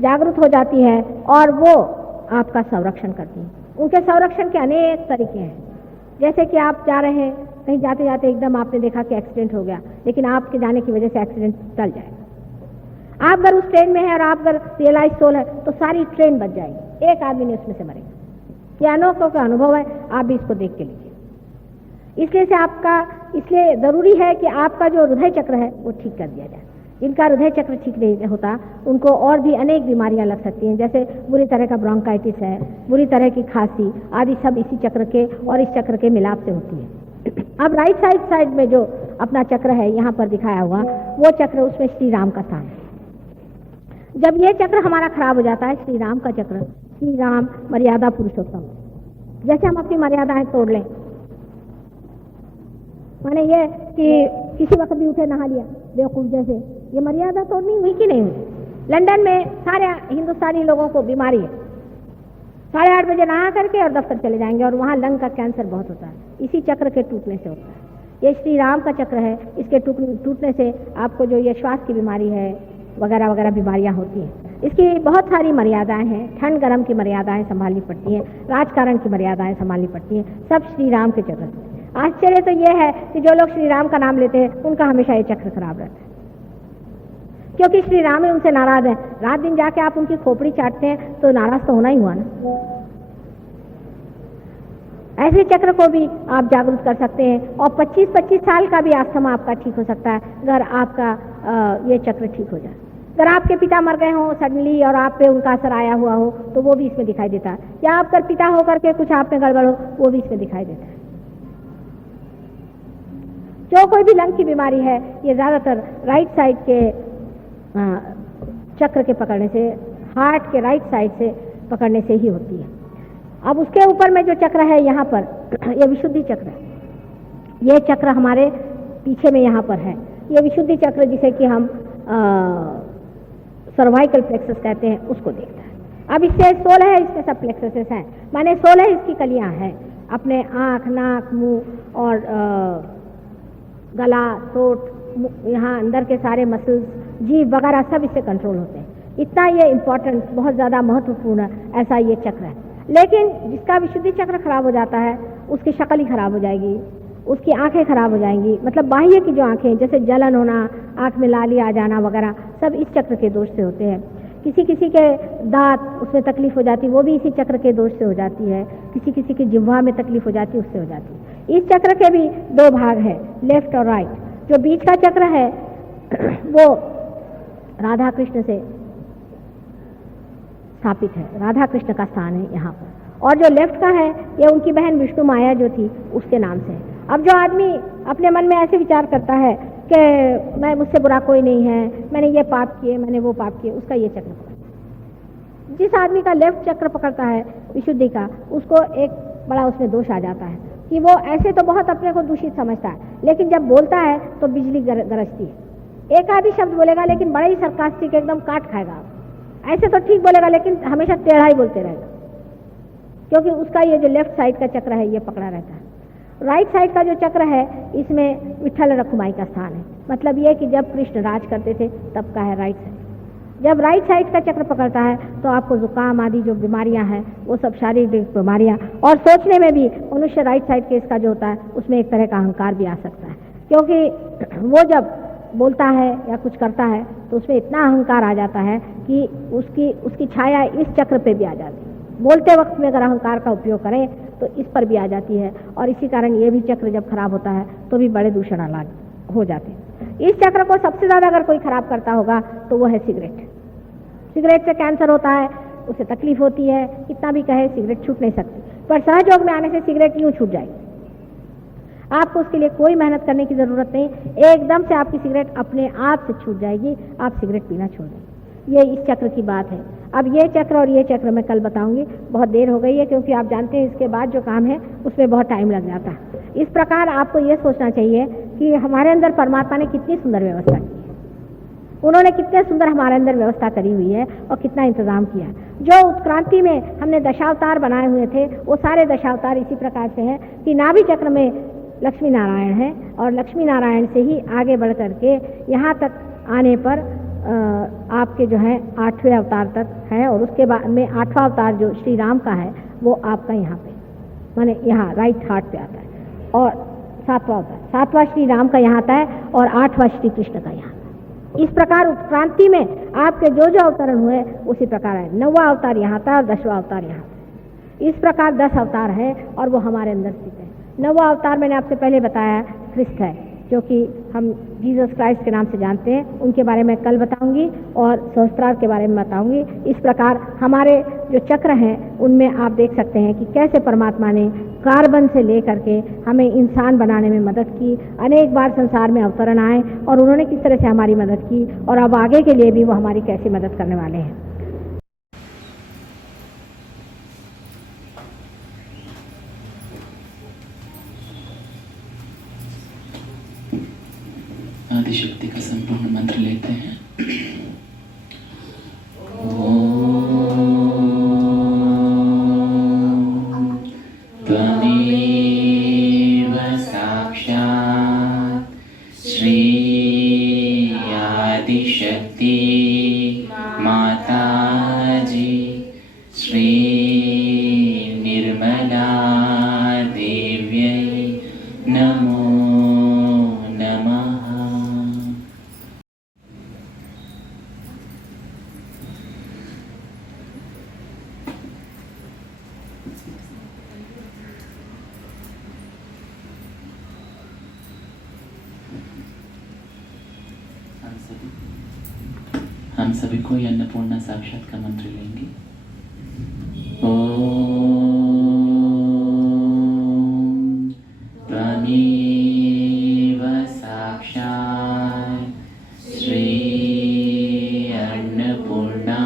जागृत हो जाती है और वो आपका संरक्षण करती है। उनके संरक्षण के अनेक तरीके हैं। जैसे कि आप जा रहे हैं, कहीं जाते जाते एकदम आपने देखा कि एक्सीडेंट हो गया, लेकिन आपके जाने की वजह से एक्सीडेंट टल जाएगा। आप अगर उस ट्रेन में हैं और आप अगर रियलाइज सोल है तो सारी ट्रेन बच जाएगी, एक आदमी नहीं उसमें से मरेगा। यह अनोखा का अनुभव है, आप भी इसको देख के लीजिए। इसलिए जरूरी है कि आपका जो हृदय चक्र है वो ठीक कर दिया जाए। जिनका हृदय चक्र ठीक नहीं होता उनको और भी अनेक बीमारियां लग सकती हैं, जैसे बुरी तरह का ब्रोंकाइटिस है, बुरी तरह की खांसी आदि, सब इसी चक्र के और इस चक्र के मिलाप से होती है। अब राइट साइड में जो अपना चक्र है यहाँ पर दिखाया हुआ, वो चक्र, उसमें श्री राम का स्थान है। जब ये चक्र हमारा खराब हो जाता है, श्री राम का चक्र, श्री राम मर्यादा पुरुषोत्तम, जैसे हम अपनी मर्यादाएं तोड़ लें, माने ये कि किसी वक्त भी उठे नहा लिया बेवकूफ जैसे, ये मर्यादा तोड़नी हुई कि नहीं हुई? लंदन में सारे हिंदुस्तानी लोगों को बीमारी है, 8:30 बजे नहा करके और दफ्तर चले जाएंगे और वहाँ लंग का कैंसर बहुत होता है, इसी चक्र के टूटने से होता है। ये श्री राम का चक्र है, इसके टूटने से आपको जो ये श्वास की बीमारी है वगैरह वगैरह बीमारियां होती हैं। इसकी बहुत सारी मर्यादाएं हैं, ठंड गर्म की मर्यादाएं संभालनी पड़ती हैं, राजकारण की मर्यादाएं संभालनी पड़ती हैं, सब श्री राम के चक्र से। आश्चर्य तो यह है कि जो लोग श्री राम का नाम लेते हैं उनका हमेशा ये चक्र खराब रहता है, क्योंकि श्री राम ही उनसे नाराज है। रात दिन जाके आप उनकी खोपड़ी चाटते हैं तो नाराज तो होना ही हुआ ना। ऐसे चक्र को भी आप जागरूक कर सकते हैं और 25-25 साल का भी अस्थमा आपका ठीक हो सकता है अगर आपका ये चक्र ठीक हो जाए। अगर आपके पिता मर गए हों सडनली और आप पे उनका असर आया हुआ हो तो वो भी इसमें दिखाई देता है, या आप अगर पिता होकर के कुछ आप में गड़बड़ हो वो भी इसमें दिखाई देता है। जो कोई भी लंग की बीमारी है ये ज्यादातर राइट साइड के चक्र के पकड़ने से, हार्ट के राइट साइड से पकड़ने से ही होती है। अब उसके ऊपर में जो चक्र है यहाँ पर, ये विशुद्धि चक्र है। ये चक्र हमारे पीछे में यहाँ पर है, ये विशुद्धि चक्र जिसे कि हम सर्वाइकल प्लेक्सस कहते हैं, उसको देखता है। अब इससे 16 है, इसमें सब प्लेक्ससेस हैं, माने 16 इसकी कलियां हैं। अपने आँख, नाक, मुंह और गला, थ्रोट, यहाँ अंदर के सारे मसल्स, जीभ वगैरह सब इससे कंट्रोल होते हैं। इतना ये इम्पोर्टेंट, बहुत ज़्यादा महत्वपूर्ण ऐसा ये चक्र है। लेकिन जिसका विशुद्धि चक्र खराब हो जाता है उसकी शक्ल ही खराब हो जाएगी, उसकी आंखें खराब हो जाएंगी, मतलब बाह्य की जो आंखें, जैसे जलन होना, आंख में लाली आ जाना वगैरह, सब इस चक्र के दोष से होते हैं। किसी किसी के दांत, उसमें तकलीफ हो जाती है, वो भी इसी चक्र के दोष से हो जाती है। किसी किसी की जिह्वा में तकलीफ हो जाती है, उससे हो जाती है। इस चक्र के भी 2 भाग है, लेफ्ट और राइट। जो बीच का चक्र है वो राधा कृष्ण से स्थापित है, राधा कृष्ण का स्थान है यहाँ पर। और जो लेफ्ट का है ये उनकी बहन विष्णु माया जो थी उसके नाम से है। अब जो आदमी अपने मन में ऐसे विचार करता है कि मैं, मुझसे बुरा कोई नहीं है, मैंने ये पाप किए, मैंने वो पाप किए, उसका ये चक्र पकड़ता है। जिस आदमी का लेफ्ट चक्र पकड़ता है विशुद्धि का, उसको एक बड़ा उसमें दोष आ जाता है कि वो ऐसे तो बहुत अपने को दूषित समझता है, लेकिन जब बोलता है तो बिजली गरजती है। एक आधी शब्द बोलेगा लेकिन बड़ा ही सरकास्टिक, एकदम काट खाएगा। ऐसे तो ठीक बोलेगा लेकिन हमेशा टेढ़ा ही बोलते रहेगा, क्योंकि उसका ये जो लेफ्ट साइड का चक्र है ये पकड़ा रहता है। राइट साइड का जो चक्र है इसमें विठल रखुमाई का स्थान है। मतलब ये कि जब कृष्ण राज करते थे तब का है राइट साइड। जब राइट साइड का चक्र पकड़ता है तो आपको जुकाम आदि जो बीमारियां हैं वो सब शारीरिक बीमारियां, और सोचने में भी मनुष्य राइट साइड के इसका जो होता है उसमें एक तरह का अहंकार भी आ सकता है, क्योंकि वो जब बोलता है या कुछ करता है तो उसमें इतना अहंकार आ जाता है कि उसकी छाया इस चक्र पे भी आ जाती है। बोलते वक्त में अगर अहंकार का उपयोग करें तो इस पर भी आ जाती है, और इसी कारण ये भी चक्र जब खराब होता है तो भी बड़े दूषण अलग हो जाते हैं। इस चक्र को सबसे ज़्यादा अगर कोई खराब करता होगा तो वो है सिगरेट। सिगरेट से कैंसर होता है, उसे तकलीफ होती है, कितना भी कहे सिगरेट छूट नहीं सकती, पर सहयोग में आने से सिगरेट यूँ छूट जाएगी। आपको उसके लिए कोई मेहनत करने की ज़रूरत नहीं, एकदम से आपकी सिगरेट अपने आप से छूट जाएगी, आप सिगरेट पीना छोड़ देंगे। ये इस चक्र की बात है। अब ये चक्र और ये चक्र मैं कल बताऊंगी, बहुत देर हो गई है क्योंकि आप जानते हैं इसके बाद जो काम है उसमें बहुत टाइम लग जाता है। इस प्रकार आपको ये सोचना चाहिए कि हमारे अंदर परमात्मा ने कितनी सुंदर व्यवस्था की है, उन्होंने कितने सुंदर हमारे अंदर व्यवस्था करी हुई है और कितना इंतजाम किया। जो उत्क्रांति में हमने दशावतार बनाए हुए थे वो सारे दशावतार इसी प्रकार से हैं कि नाभि चक्र में लक्ष्मी नारायण है, और लक्ष्मी नारायण से ही आगे बढ़ करके यहाँ तक आने पर आपके जो है 8वें अवतार तक है, और उसके बाद में 8वां अवतार जो श्री राम का है वो आपका यहाँ पे माने यहाँ राइट हार्ट पे आता है, और 7वां अवतार 7वां श्री राम का यहाँ आता है, और 8वां श्री कृष्ण का यहाँ। इस प्रकार उत्क्रांति में आपके जो जो अवतरण हुए उसी प्रकार है। 9वां अवतार यहाँ था और 10वां अवतार यहाँ था। इस प्रकार 10 अवतार है और वो हमारे अंदर स्थित है। 9वां अवतार मैंने आपसे पहले बताया ख्रिस्त है, जो कि हम जीसस क्राइस्ट के नाम से जानते हैं, उनके बारे में कल बताऊंगी, और सहस्त्रार के बारे में बताऊंगी। इस प्रकार हमारे जो चक्र हैं उनमें आप देख सकते हैं कि कैसे परमात्मा ने कार्बन से लेकर के हमें इंसान बनाने में मदद की। अनेक बार संसार में अवतरण आए और उन्होंने किस तरह से हमारी मदद की, और अब आगे के लिए भी वो हमारी कैसे मदद करने वाले हैं। आदिशक्ति का संपूर्ण मंत्र लेते हैं। त्वमेव साक्षात् श्री आदिशक्ति माताजी श्री निर्मला देव्यै नमो हम सभी को अन्नपूर्णा साक्षात का मंत्र लेंगे। ओम त्वमेव साक्षात् श्री अन्नपूर्णा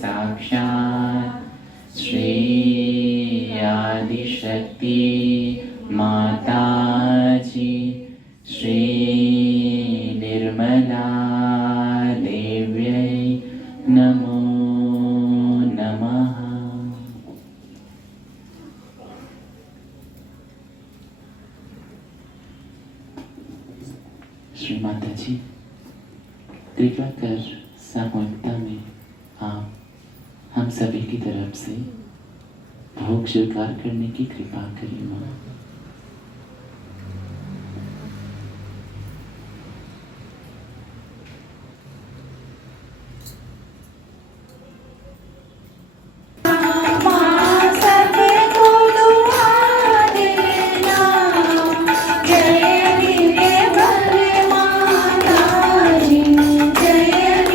साक्षात् श्री आदिशक्ति माताजी श्री निर्मला नमो नमः। श्री माता जी, कृपा कर सामूहिकता में आप हम सभी की तरफ से भोग स्वीकार करने की कृपा करें माँ। जय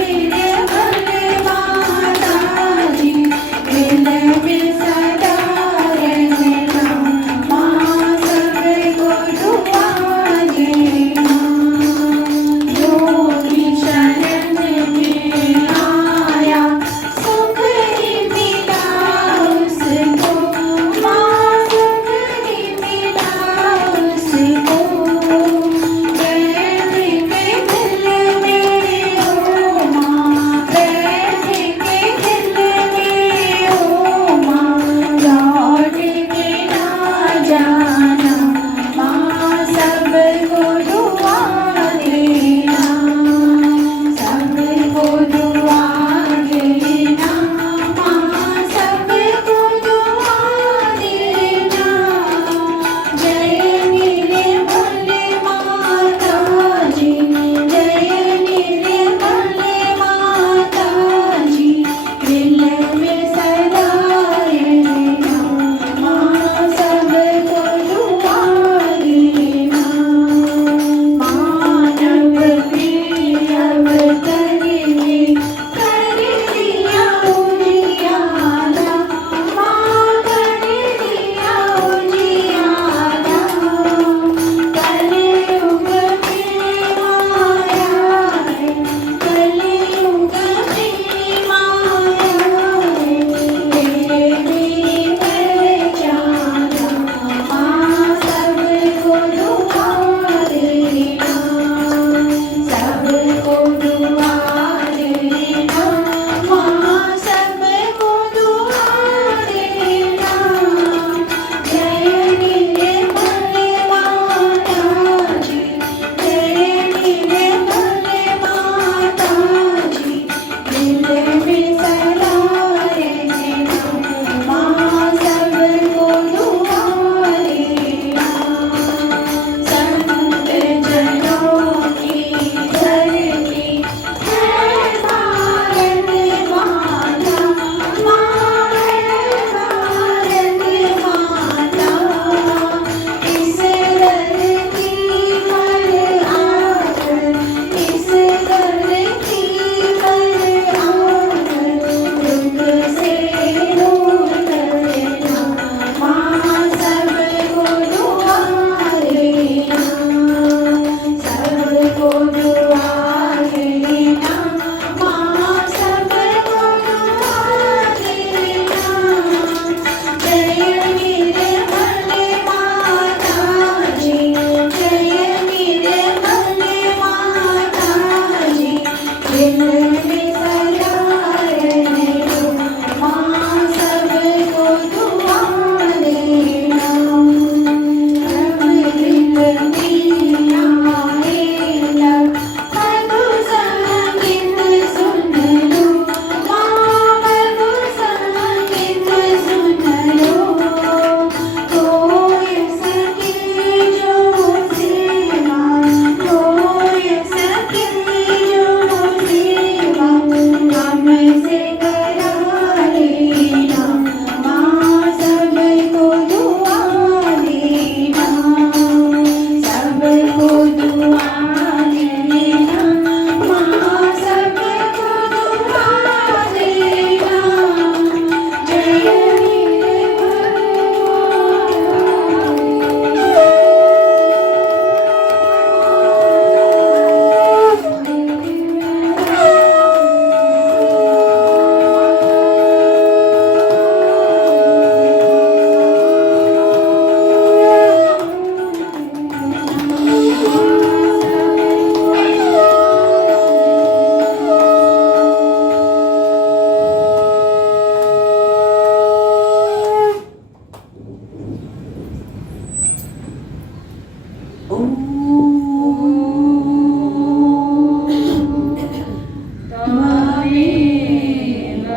त्वमेव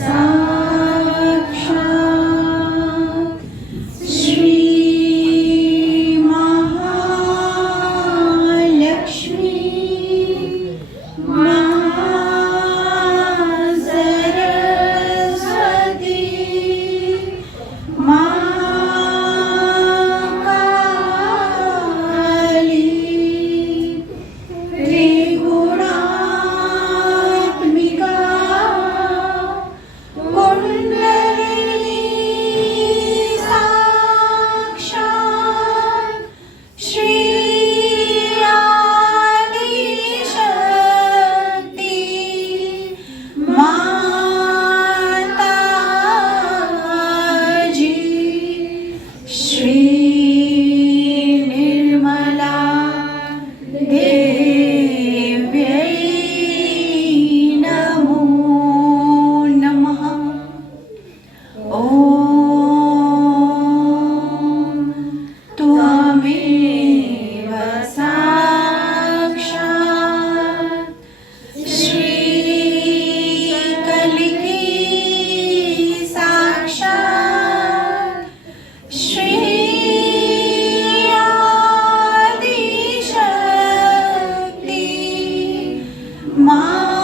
साक्षात् श्री महालक्ष्मी महासरस्वती महाकाली त्रिगुणात्मिका कुण्डलिनी साक्षात् श्री आदिशक्ति माताजी श्री निर्मला देव्यै नमो नमः। ॐ त्वमेव साक्षात् श्रीकलिकी साक्षात् श्री आदिशक्ति माताजी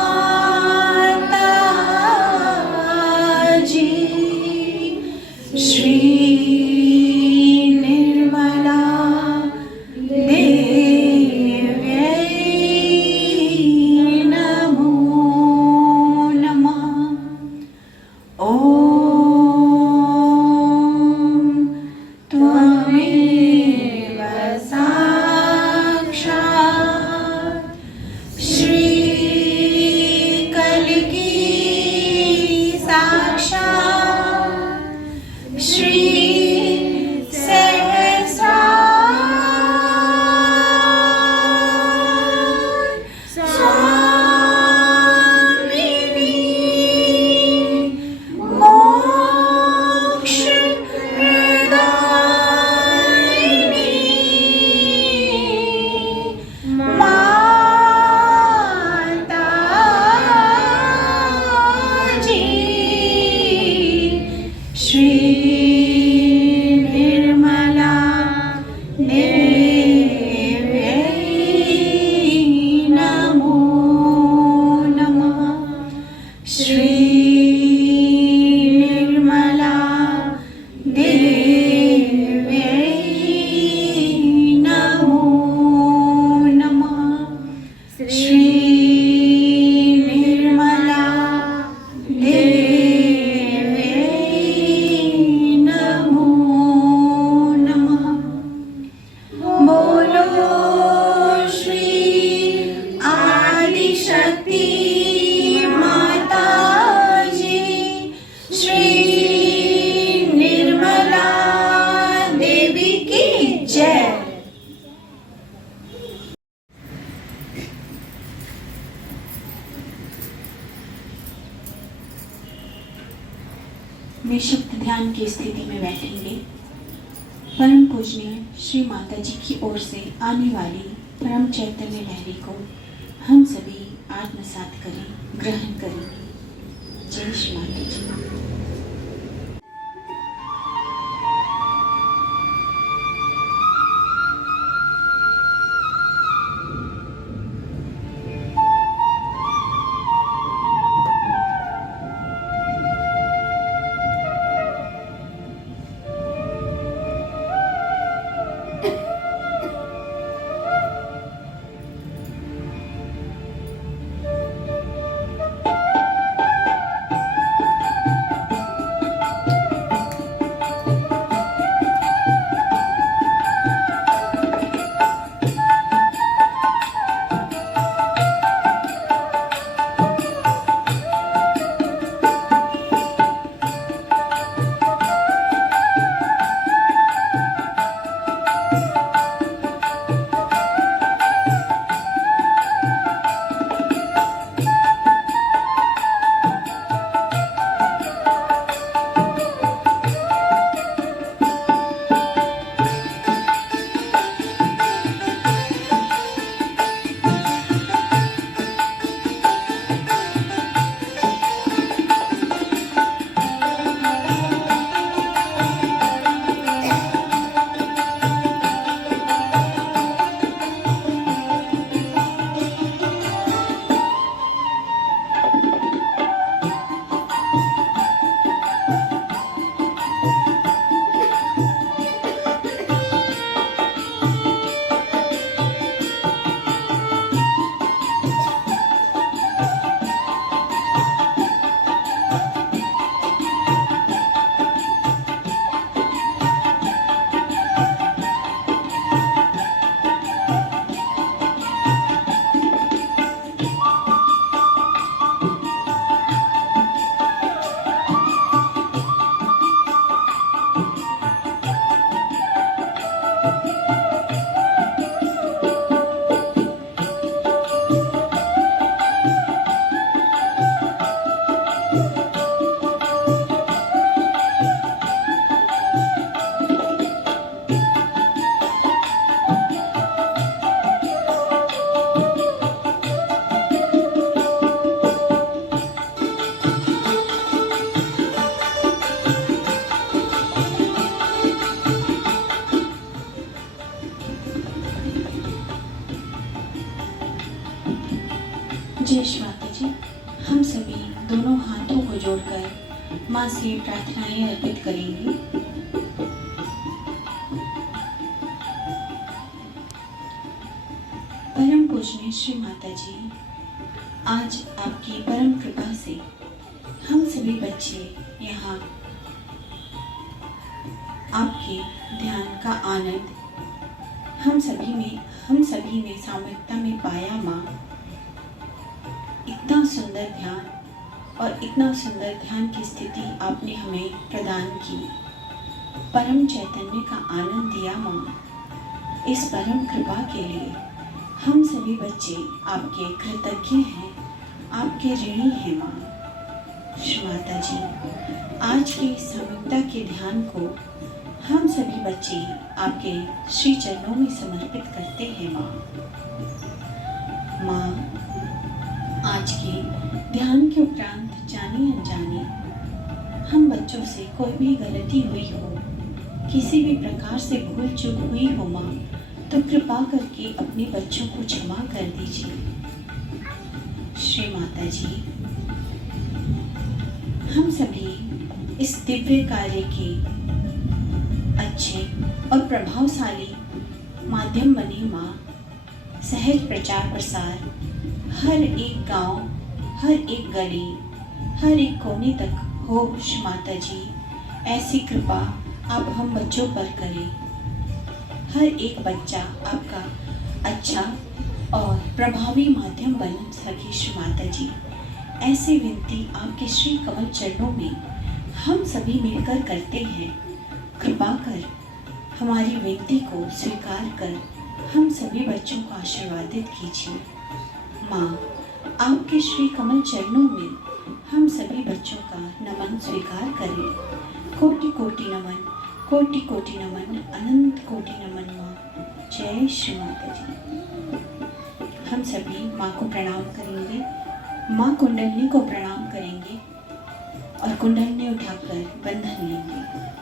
श्री निर्मला देव्यै नमो नमः। ॐ त्वमेव साक्षात् श्रीकलिकी साक्षात् श्री स्वामिनी मोक्षप्रदायिनी माताजी श्री निर्मला देव्यै नमो नमः। श्री निर्मला देव्यै नमो नमः। श्री निर्मला देव्यै नमो नमः। बोलो श्री आदिशक्ति माताजी श्री निर्मला देवी की जय। वे शब्द ध्यान की स्थिति में बैठेंगे। परम पूजनीय श्री माता जी की ओर से आने वाली परम चैतन्य लहरी को हम सभी आत्मसात करें, ग्रहण करें। जय श्री माता जी। जय श्री माता जी। हम सभी दोनों हाथों को जोड़कर माँ से प्रार्थनाएं अर्पित करेंगे। परम पूजनीय श्री माता जी, आज आपकी परम कृपा से हम सभी बच्चे यहाँ आपके ध्यान का आनंद हम सभी ने सामूहिकता में पाया। माँ, इतना सुंदर ध्यान और इतना सुंदर ध्यान की स्थिति आपने हमें प्रदान की। परम चैतन्य का आनंद दिया माँ। इस परम कृपा के लिए हम सभी बच्चे आपके कृतज्ञ हैं, आपके ऋणी हैं माँ। श्री माता जी, आज के सामूहिकता के ध्यान को हम सभी बच्चे आपके श्री चरणों में समर्पित करते हैं माँ। माँ, आज के ध्यान के उपरांत जाने अनजाने हम बच्चों से कोई भी गलती हुई हो, किसी भी प्रकार से भूल चूक हुई हो माँ, तो कृपा करके अपने बच्चों को क्षमा कर दीजिए। श्री माता जी, हम सभी इस दिव्य कार्य के अच्छे और प्रभावशाली माध्यम बने माँ। सहज प्रचार प्रसार हर एक गांव, हर एक गली, हर एक कोने तक हो। श्री माता जी, ऐसी कृपा आप हम बच्चों पर करें। हर एक बच्चा आपका अच्छा और प्रभावी माध्यम बन सके। श्री माता जी, ऐसी विनती आपके श्री कमल चरणों में हम सभी मिलकर करते हैं। कृपा कर हमारी विनती को स्वीकार कर हम सभी बच्चों को आशीर्वादित कीजिए। माँ, आपके श्री कमल चरणों में हम सभी बच्चों का नमन स्वीकार करें। कोटि कोटि नमन, कोटि कोटि नमन, अनंत कोटि नमन माँ। जय श्री माता जी। हम सभी माँ को प्रणाम करेंगे, माँ कुंडलिनी को प्रणाम करेंगे और कुंडलिनी उठाकर बंधन लेंगे।